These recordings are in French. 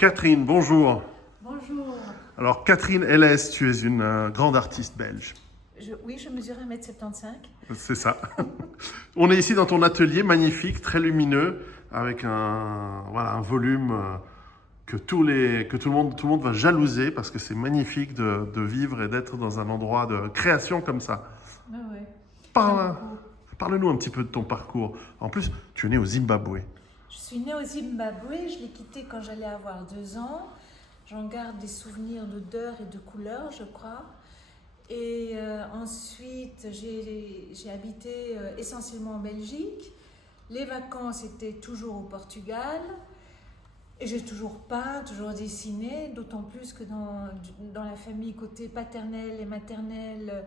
Catherine, bonjour. Bonjour. Alors Catherine Hellès, tu es une grande artiste belge. Oui, je mesure 1,75 m. C'est ça. On est ici dans ton atelier magnifique, très lumineux, avec un volume que tout le monde va jalouser parce que c'est magnifique de vivre et d'être dans un endroit de création comme ça. Ah ouais. Parle, Parle-nous un petit peu de ton parcours. En plus, tu es né au Zimbabwe. Je suis née au Zimbabwe, je l'ai quitté quand j'allais avoir 2 ans. J'en garde des souvenirs d'odeur et de couleurs, je crois. Et ensuite, j'ai habité essentiellement en Belgique. Les vacances étaient toujours au Portugal. Et j'ai toujours peint, toujours dessiné, d'autant plus que dans la famille côté paternelle et maternelle,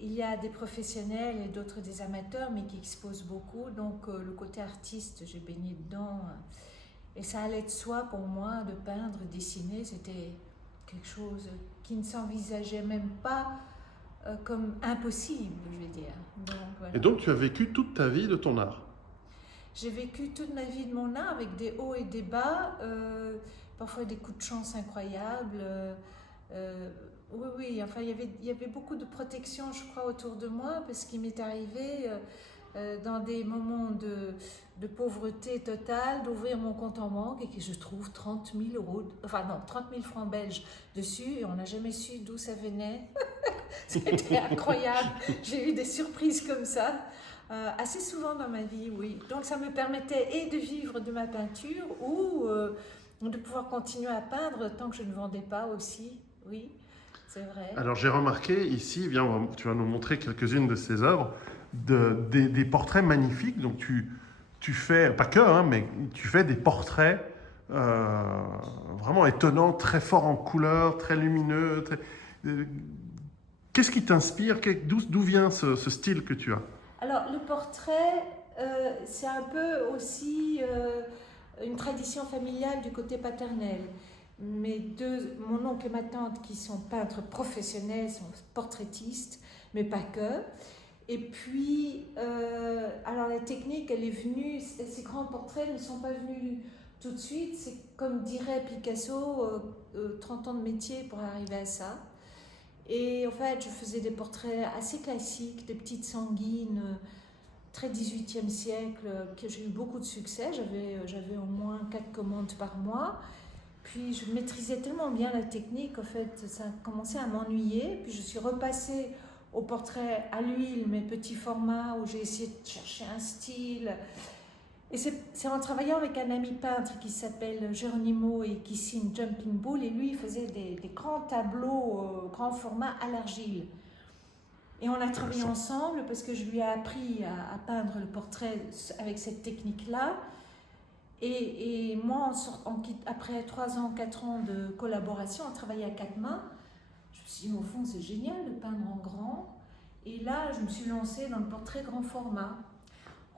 il y a des professionnels et d'autres des amateurs, mais qui exposent beaucoup. Donc le côté artiste, j'ai baigné dedans. Et ça allait de soi pour moi de peindre, dessiner. C'était quelque chose qui ne s'envisageait même pas comme impossible, je vais dire. Donc, voilà. Et donc, tu as vécu toute ta vie de ton art. J'ai vécu toute ma vie de mon art avec des hauts et des bas, parfois des coups de chance incroyables. Oui, enfin, il y avait beaucoup de protection, je crois, autour de moi, parce qu'il m'est arrivé, dans des moments de pauvreté totale, d'ouvrir mon compte en banque et que je trouve 30 000 francs belges dessus, et on n'a jamais su d'où ça venait. C'était incroyable. J'ai eu des surprises comme ça. Assez souvent dans ma vie, oui. Donc ça me permettait et de vivre de ma peinture ou de pouvoir continuer à peindre tant que je ne vendais pas aussi, oui, c'est vrai. Alors j'ai remarqué ici, viens, tu vas nous montrer quelques-unes de ces œuvres, des portraits magnifiques. Donc tu fais, pas que, hein, mais tu fais des portraits vraiment étonnants, très forts en couleurs, très lumineux. Qu'est-ce qui t'inspire? D'où vient ce style que tu as? Alors le portrait, c'est un peu aussi une tradition familiale du côté paternel. Mon oncle et ma tante, qui sont peintres professionnels, sont portraitistes, mais pas que. Et puis, alors la technique, elle est venue, ces grands portraits ne sont pas venus tout de suite. C'est comme dirait Picasso, 30 ans de métier pour arriver à ça. Et en fait, je faisais des portraits assez classiques, des petites sanguines, très 18e siècle, que j'ai eu beaucoup de succès. J'avais au moins 4 commandes par mois. Puis je maîtrisais tellement bien la technique, en fait, ça a commencé à m'ennuyer. Puis je suis repassée au portrait à l'huile, mes petits formats, où j'ai essayé de chercher un style. Et c'est en travaillant avec un ami peintre qui s'appelle Geronimo et qui signe Jumping Bull, et lui il faisait des grands tableaux, grand format à l'argile. Et on a travaillé ensemble parce que je lui ai appris à peindre le portrait avec cette technique-là. Et moi, après 3 ans, 4 ans de collaboration, on travaillait à 4 mains. Je me suis dit, au fond, c'est génial de peindre en grand. Et là, je me suis lancée dans le portrait grand format,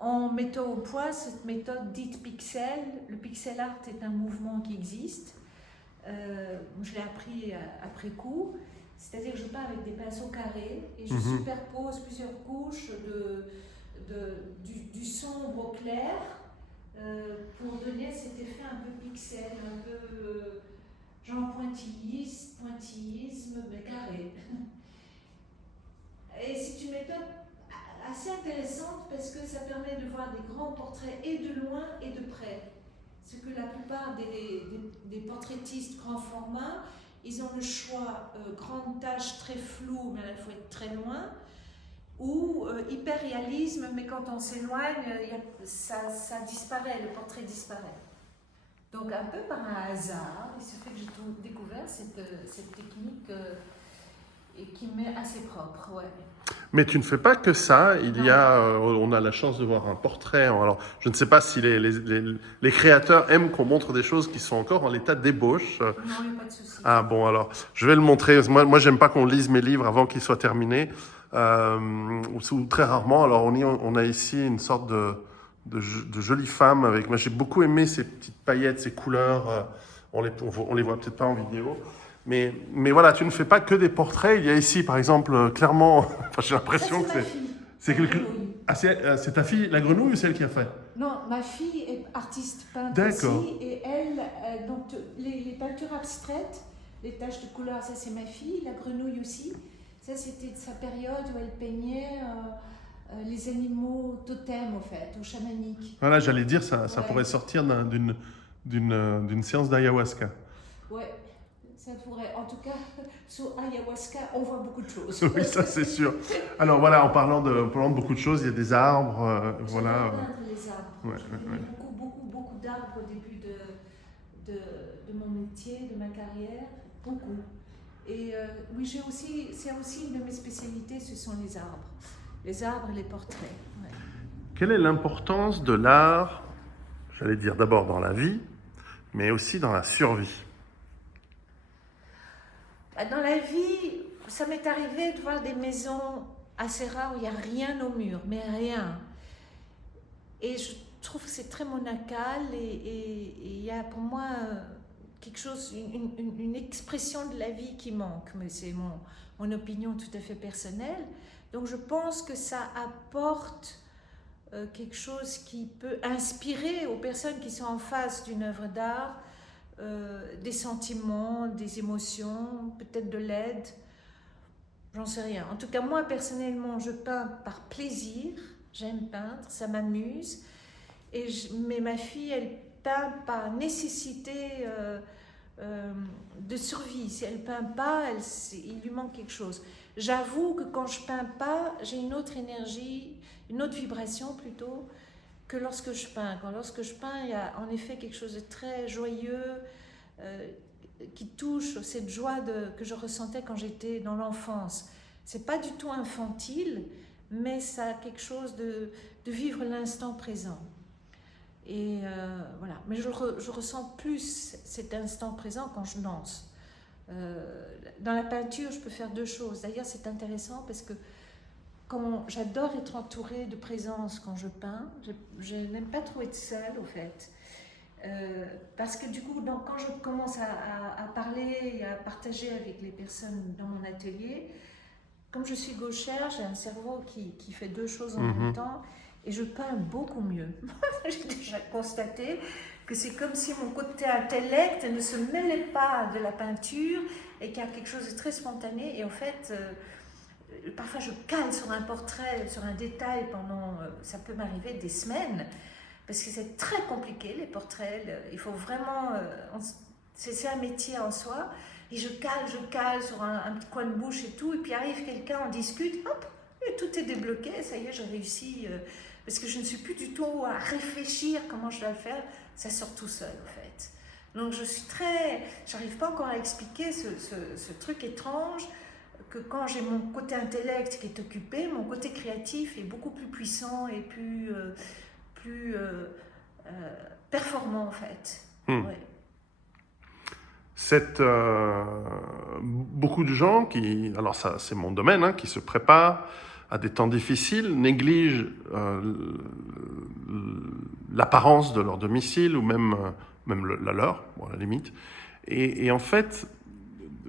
en mettant au point cette méthode dite pixel. Le pixel art est un mouvement qui existe. Je l'ai appris après coup. C'est-à-dire que je peins avec des pinceaux carrés et je superpose plusieurs couches du sombre au clair pour donner cet effet un peu pixel, un peu genre pointillisme, mais carré. Et c'est une méthode assez intéressante parce que ça permet de voir des grands portraits et de loin et de près. Ce que la plupart des portraitistes grand format, ils ont le choix grande tâche très floue, mais il faut être très loin, ou hyper réalisme, mais quand on s'éloigne, ça disparaît, le portrait disparaît. Donc un peu par un hasard, il se fait que j'ai découvert cette technique et qui m'est assez propre, ouais. Mais tu ne fais pas que ça. On a la chance de voir un portrait. Alors, je ne sais pas si les créateurs aiment qu'on montre des choses qui sont encore en l'état d'ébauche. Non, il n'y a pas de souci. Ah bon, alors, je vais le montrer. Moi j'aime pas qu'on lise mes livres avant qu'ils soient terminés, ou très rarement. Alors, on a ici une sorte de jolie femme avec. Moi, j'ai beaucoup aimé ces petites paillettes, ces couleurs. On les voit peut-être pas en vidéo. Mais voilà, tu ne fais pas que des portraits. Il y a ici, par exemple, clairement, enfin, j'ai l'impression que c'est ta fille, la grenouille, ou celle qui a fait? Non, ma fille est artiste peintre D'accord. aussi, et elle Donc les peintures abstraites, les taches de couleur, ça c'est ma fille, la grenouille aussi. Ça c'était de sa période où elle peignait les animaux totems au fait, ou chamaniques. Voilà, j'allais dire, ça Ouais. pourrait sortir d'une séance d'ayahuasca. Ouais, ça pourrait. En tout cas, sur ayahuasca, on voit beaucoup de choses. Oui, ça c'est sûr. Alors voilà, en parlant de beaucoup de choses, il y a des arbres, voilà. J'adore peindre les arbres. Ouais, J'ai ouais, peint ouais. beaucoup d'arbres au début de mon métier, de ma carrière. Beaucoup. Et oui, c'est aussi une de mes spécialités, ce sont les arbres. Les arbres et les portraits. Ouais. Quelle est l'importance de l'art, j'allais dire d'abord dans la vie, mais aussi dans la survie? Dans la vie, ça m'est arrivé de voir des maisons assez rares où il n'y a rien au mur, mais rien. Et je trouve que c'est très monacal et il y a pour moi quelque chose, une expression de la vie qui manque, mais c'est mon opinion tout à fait personnelle. Donc je pense que ça apporte quelque chose qui peut inspirer aux personnes qui sont en face d'une œuvre d'art des sentiments, des émotions, peut-être de l'aide, j'en sais rien. En tout cas, moi personnellement, je peins par plaisir, j'aime peindre, ça m'amuse, mais ma fille, elle peint par nécessité de survie. Si elle peint pas, il lui manque quelque chose. J'avoue que quand je peins pas, j'ai une autre énergie, une autre vibration plutôt, que lorsque je peins. Lorsque je peins, il y a en effet quelque chose de très joyeux qui touche cette joie que je ressentais quand j'étais dans l'enfance. C'est pas du tout infantile, mais ça a quelque chose de vivre l'instant présent. Et voilà. Mais je ressens plus cet instant présent quand je danse. Dans la peinture, je peux faire deux choses. D'ailleurs, c'est intéressant parce que j'adore être entourée de présence quand je peins. Je n'aime pas trop être seule, au fait. Parce que du coup, quand je commence à parler et à partager avec les personnes dans mon atelier, comme je suis gauchère, j'ai un cerveau qui fait deux choses en même temps et je peins beaucoup mieux. J'ai déjà constaté que c'est comme si mon côté intellect ne se mêlait pas de la peinture et qu'il y a quelque chose de très spontané. Et en fait, parfois je cale sur un portrait, sur un détail pendant, ça peut m'arriver des semaines, parce que c'est très compliqué les portraits, il faut vraiment, c'est un métier en soi, et je cale sur un petit coin de bouche et tout, et puis arrive quelqu'un, on discute, hop, et tout est débloqué, ça y est, j'ai réussi, parce que je ne suis plus du tout à réfléchir comment je dois le faire, ça sort tout seul en fait. Donc j'arrive pas encore à expliquer ce truc étrange, que quand j'ai mon côté intellect qui est occupé, mon côté créatif est beaucoup plus puissant et plus performant en fait. Ouais. Beaucoup de gens alors ça c'est mon domaine, hein, qui se préparent à des temps difficiles, négligent l'apparence de leur domicile ou même la leur, bon, à la limite. Et en fait,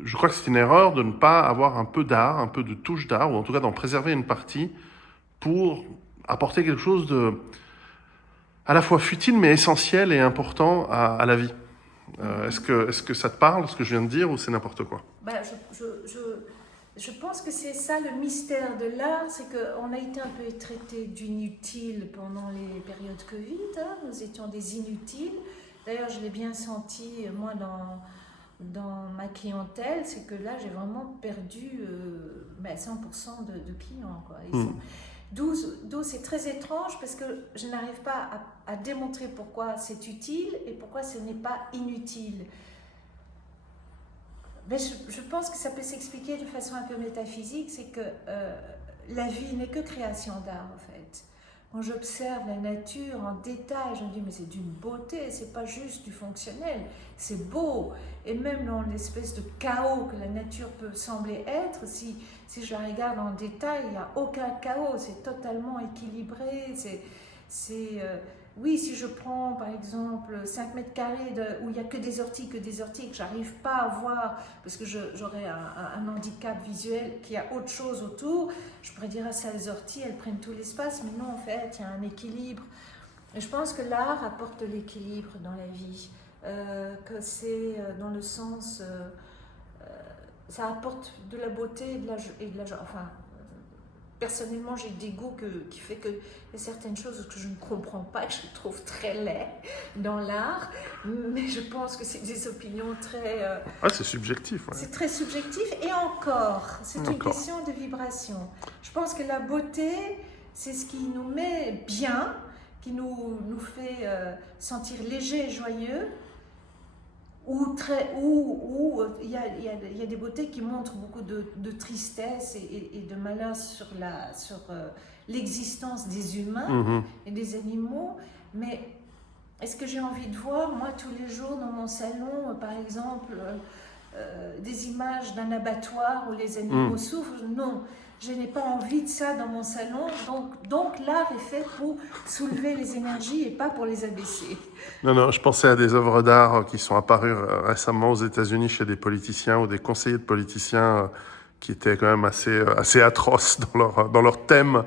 je crois que c'est une erreur de ne pas avoir un peu d'art, un peu de touche d'art, ou en tout cas d'en préserver une partie pour apporter quelque chose de à la fois futile mais essentiel et important à la vie. Est-ce que ça te parle, ce que je viens de dire, ou c'est n'importe quoi? Je pense que c'est ça le mystère de l'art, c'est qu'on a été un peu traité d'inutiles pendant les périodes Covid, hein, nous étions des inutiles. D'ailleurs, je l'ai bien senti, moi, dans ma clientèle, c'est que là, j'ai vraiment perdu 100% de clients, quoi. D'où c'est très étrange parce que je n'arrive pas à démontrer pourquoi c'est utile et pourquoi ce n'est pas inutile. Mais je pense que ça peut s'expliquer de façon un peu métaphysique, c'est que la vie n'est que création d'art en fait. Quand j'observe la nature en détail, je me dis mais c'est d'une beauté, c'est pas juste du fonctionnel, c'est beau. Et même dans l'espèce de chaos que la nature peut sembler être, si je la regarde en détail, il n'y a aucun chaos, c'est totalement équilibré. Oui, si je prends par exemple 5 mètres carrés où il n'y a que des orties, que j'arrive pas à voir parce que j'aurais un handicap visuel, qu'il y a autre chose autour, je pourrais dire à ça, les orties, elles prennent tout l'espace, mais non, en fait, il y a un équilibre. Et je pense que l'art apporte de l'équilibre dans la vie. que c'est dans le sens... ça apporte de la beauté et de la joie. Enfin, personnellement, j'ai des goûts qui fait que y a certaines choses que je ne comprends pas, que je trouve très laid dans l'art, mais je pense que c'est des opinions très... c'est subjectif. Ouais. C'est très subjectif, et encore, c'est une question de vibration. Je pense que la beauté, c'est ce qui nous met bien, qui nous fait sentir léger et joyeux, où il y a des beautés qui montrent beaucoup de tristesse et de malheur sur l'existence des humains et des animaux. Mais est-ce que j'ai envie de voir, moi, tous les jours dans mon salon, par exemple, des images d'un abattoir où les animaux souffrent? Non, je n'ai pas envie de ça dans mon salon. Donc l'art est fait pour soulever les énergies et pas pour les abaisser. Non, je pensais à des œuvres d'art qui sont apparues récemment aux États-Unis chez des politiciens ou des conseillers de politiciens qui étaient quand même assez atroces dans leur thème. Ouais,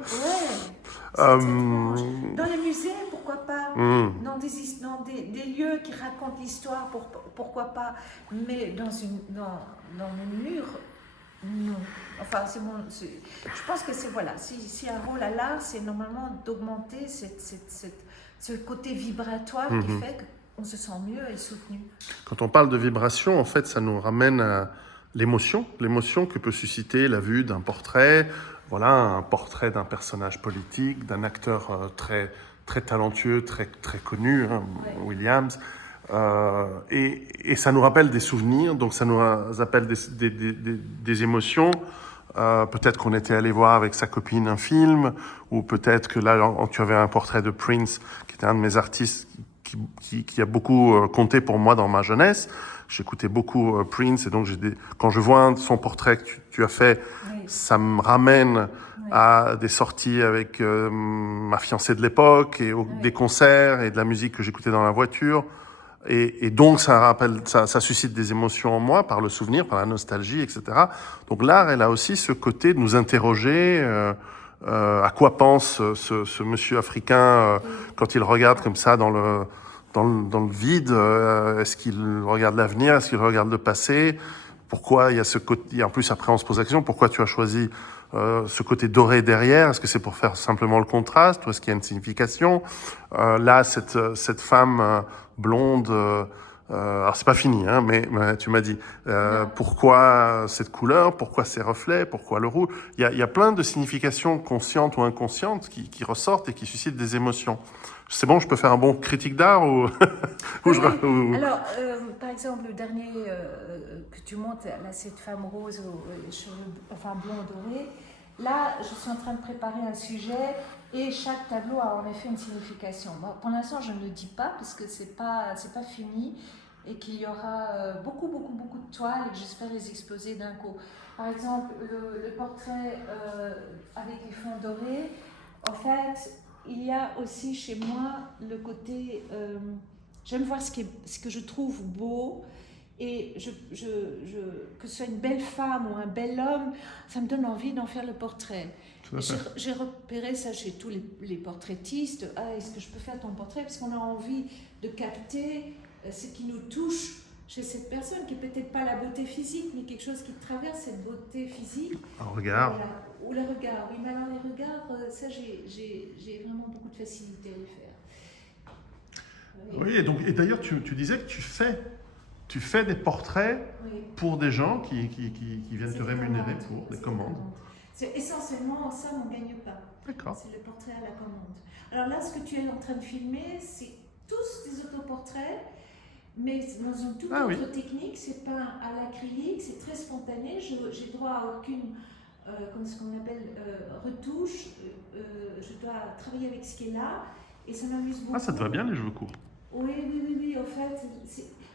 dans les musées, pourquoi pas? Dans des lieux qui racontent l'histoire, pourquoi pas? Mais dans le mur, non. Enfin, je pense que c'est, voilà, si un rôle à l'art, c'est normalement d'augmenter ce côté vibratoire qui fait qu'on se sent mieux et soutenu. Quand on parle de vibration, en fait, ça nous ramène à l'émotion que peut susciter la vue d'un portrait. Voilà, un portrait d'un personnage politique, d'un acteur très, très talentueux, très, très connu, Williams. Et ça nous rappelle des souvenirs, donc ça nous appelle des émotions. Peut-être qu'on était allé voir avec sa copine un film, ou peut-être que là, tu avais un portrait de Prince, qui était un de mes artistes qui a beaucoup compté pour moi dans ma jeunesse. J'écoutais beaucoup Prince, et donc quand je vois son portrait que tu as fait, ça me ramène à des sorties avec ma fiancée de l'époque, et des concerts et de la musique que j'écoutais dans la voiture. Et donc, ça suscite des émotions en moi par le souvenir, par la nostalgie, etc. Donc, l'art, elle a aussi ce côté de nous interroger à quoi pense ce monsieur africain quand il regarde comme ça dans le vide. Est-ce qu'il regarde l'avenir? Est-ce qu'il regarde le passé? Pourquoi il y a ce côté... Et en plus, après, on se pose la question, pourquoi tu as choisi ce côté doré derrière? Est-ce que c'est pour faire simplement le contraste, ou est-ce qu'il y a une signification? Là, cette femme blonde, alors c'est pas fini, mais tu m'as dit pourquoi cette couleur, pourquoi ces reflets, pourquoi le rouge? Il y a plein de significations conscientes ou inconscientes qui ressortent et qui suscitent des émotions. C'est bon, je peux faire un bon critique d'art ou... Alors, par exemple, le dernier que tu montes, là, cette femme rose aux cheveux blonds dorés, là, je suis en train de préparer un sujet et chaque tableau a en effet une signification. Bon, pour l'instant, je ne le dis pas parce que c'est pas fini et qu'il y aura beaucoup de toiles et que j'espère les exposer d'un coup. Par exemple, le portrait avec les fonds dorés, en fait, il y a aussi chez moi le côté... j'aime voir ce que je trouve beau, et que ce soit une belle femme ou un bel homme, ça me donne envie d'en faire le portrait. J'ai repéré ça chez tous les portraitistes. Est-ce que je peux faire ton portrait? Parce qu'on a envie de capter ce qui nous touche chez cette personne, qui n'est peut-être pas la beauté physique, mais quelque chose qui traverse cette beauté physique. Un regard. Ou le regard, oui, mais alors les regards, ça j'ai vraiment beaucoup de facilité à les faire. Oui, et d'ailleurs, tu disais que tu fais des portraits pour des gens qui viennent te rémunérer pour des commandes. C'est essentiellement ça, mon gagne-pain. D'accord. C'est le portrait à la commande. Alors là, ce que tu es en train de filmer, c'est tous des autoportraits, mais dans une toute autre technique. C'est peint à l'acrylique, c'est très spontané. J'ai droit à aucune, comme ce qu'on appelle retouche. Je dois travailler avec ce qui est là, et ça m'amuse beaucoup. Ça te va bien, les cheveux courts? Oui.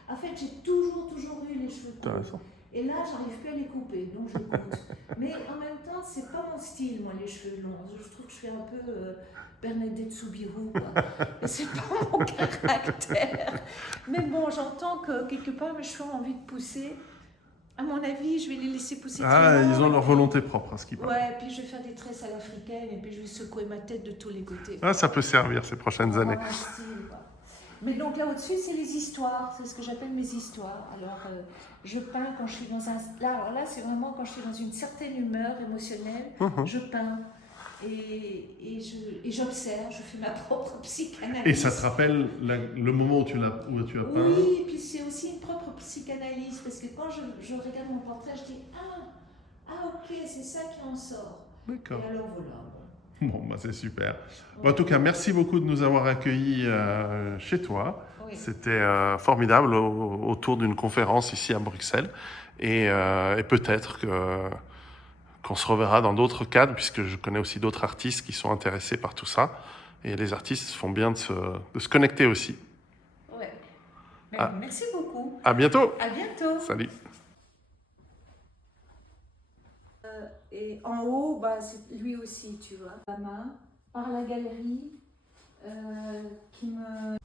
En fait, j'ai toujours eu les cheveux courts. Intéressant. Et là, j'arrive plus à les couper, donc je les coupe. Mais en même temps, c'est pas mon style, moi, les cheveux longs. Je trouve que je fais un peu Bernadette Soubirous, quoi. Mais c'est pas mon caractère. Mais bon, j'entends que quelque part, mes cheveux ont envie de pousser. À mon avis, je vais les laisser pousser très long. Ils ont leur volonté propre, à ce qui paraît. Ouais, puis je vais faire des tresses à l'africaine, et puis je vais secouer ma tête de tous les côtés. Ça peut servir ces prochaines années. Un style, quoi. Mais donc là au-dessus, c'est les histoires, c'est ce que j'appelle mes histoires. Alors, je peins quand je suis dans un... alors là, c'est vraiment quand je suis dans une certaine humeur émotionnelle, je peins. Et j'observe, je fais ma propre psychanalyse. Et ça te rappelle le moment où tu as peint? Oui, et puis c'est aussi une propre psychanalyse, parce que quand je regarde mon portrait, je dis ok, c'est ça qui en sort. D'accord. Et alors voilà. Bon, bah c'est super. Bon, en tout cas, merci beaucoup de nous avoir accueillis chez toi. Oui. C'était formidable autour d'une conférence ici à Bruxelles. Et peut-être qu'on se reverra dans d'autres cadres, puisque je connais aussi d'autres artistes qui sont intéressés par tout ça. Et les artistes font bien de se connecter aussi. Ouais. Ah. Merci beaucoup. À bientôt. À bientôt. Salut. Et en haut, bah, c'est lui aussi, tu vois. La main, par la galerie, qui me...